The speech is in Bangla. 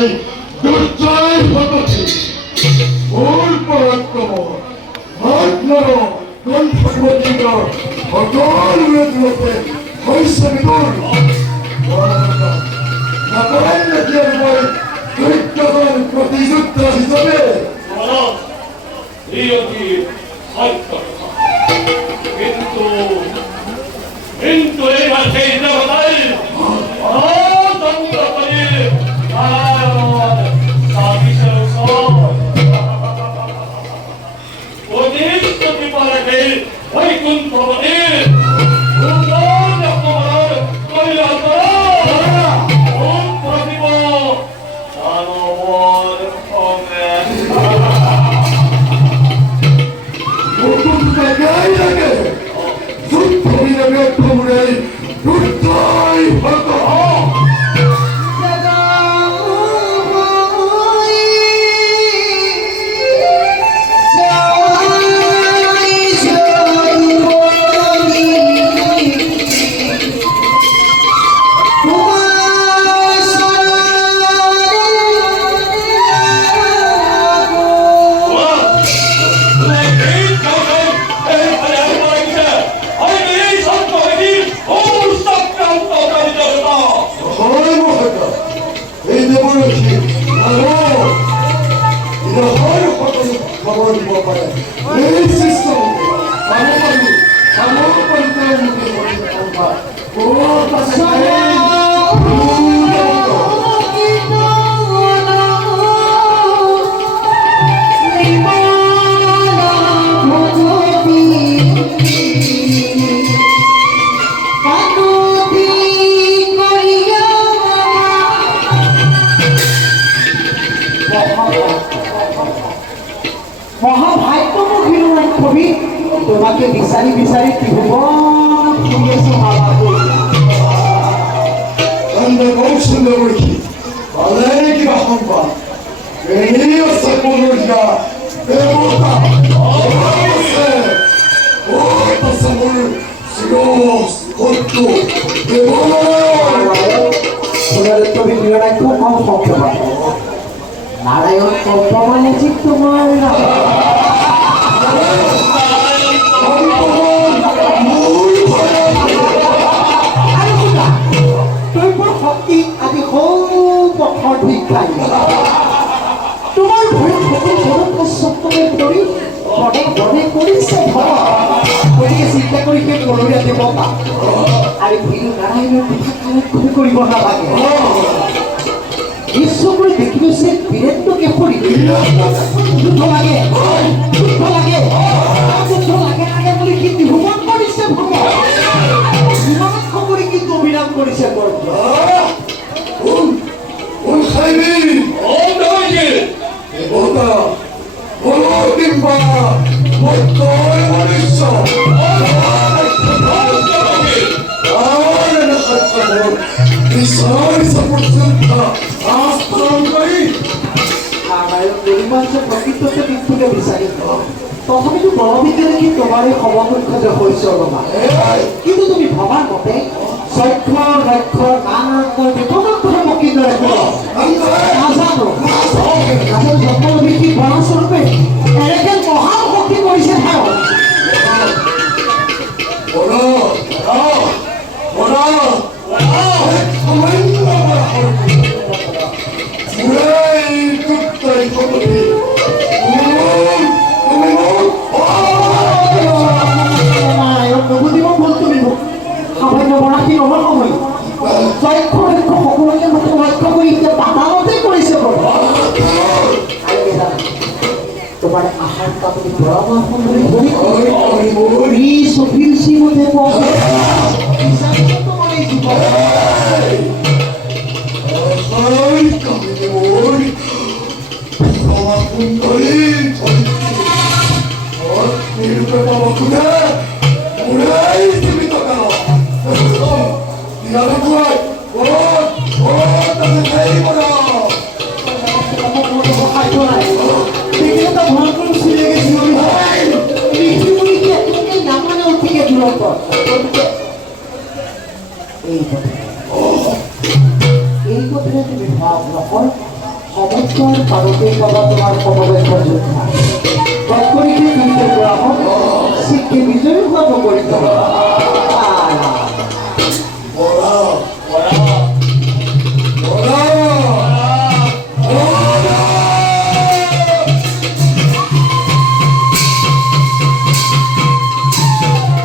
এই দুর্জয় পদ্ধতি মূল পরাক্রম ভাগ্নর কণ্ঠপতির অটল বিরোধীতে হইছে বিদুর নাকরাইলে দিয়ে দৈত্যগণ প্রতিযুদ্ধ হিসাবে কিন্তু এবার সেই জগতাই বৈকুণ্ঠ তোমাকে বিচাৰি বিচাৰি ত্ৰিভুৱন ফুৰি আছো সুন্দর কিবা সম্পদ এই আছে পুনর্জা দেবতা নারায়ণ কল্প মানে ঠিক তোমার শক্তি আজি খুব অধিক তোমাৰ ভৰিত সকলো ধৰি ঘৰে ঘৰে কৰিছে গতিকে চিন্তা কৰি সেই কলৰীয়া দেৱতা আৰু ভিৰু নাৰায়ণৰ কথা কালেক্ট কৰিব নালাগে বিশ্বপুৰী দেখিলো যে বীৰেন্দ্ৰ কেশৰী যুদ্ধ লাগে লাগে বুলি কি ত্ৰিভুৱন কৰিছে ভগৱান খবৰি কিন্তু অভিৰাম কৰিছে প্ৰকৃততে মৃত্যুকে বিচাৰিব তথাপিতো বলবিকে দেখি তোমাৰ এই সমমুখ্য হৈছে অলপমান কিন্তু তুমি ভবাৰ মতে চক্ষ ৰক্ষ নানান বিপদৰ কথা মোক কিদৰে নাজানো জন্মভূমি কি বনস্বৰূপে এনেকে মহান শক্তি কৰিছে তোমার আহার কাপড়ে পরামর্শ করে সফির সিমতে তোমার এই জীবন এই কথা তুমি ভাব নকর সমুদ্ৰৰ পাৰতে পাবা তোমাৰ সমবেত যোদ্ধা তৎপৰীকে তুমিতে কৰা হওক শিক্ষে বিজয়ী হোৱা নকৰি